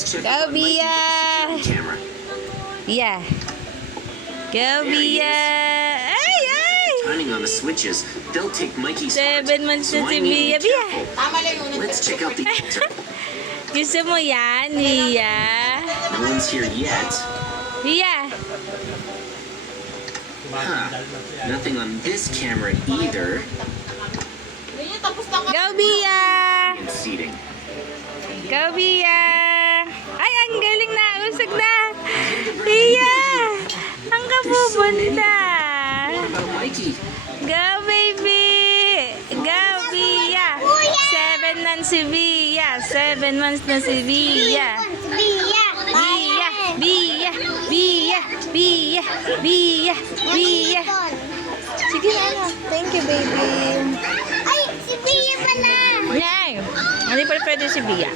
Let's check Go, out Mikey with Bia. the security camera. Yeah. Go, There he Bia. Ay, ay. Turning on the switches, they'll take Mikey's heart. 7 months So na I si need to Bia. be Bia. careful. Let's check out the altar. Gusto mo yan, Bia? No one's here yet. Bia. Huh. Nothing on this camera either. Go, Bia. And seating. Go, Bia. Ay, ang galing na. Usog na. Bia. Ang kapupunta. What about Mikey? Go, baby. Go, Bia. 7 months si Bia. 7 months na si Bia. Bia. Bia. Bia. Bia. Bia. Bia. Sige na. Thank you, baby. Ay, si Bia pala. Yay! Hindi pa pwede si Bia.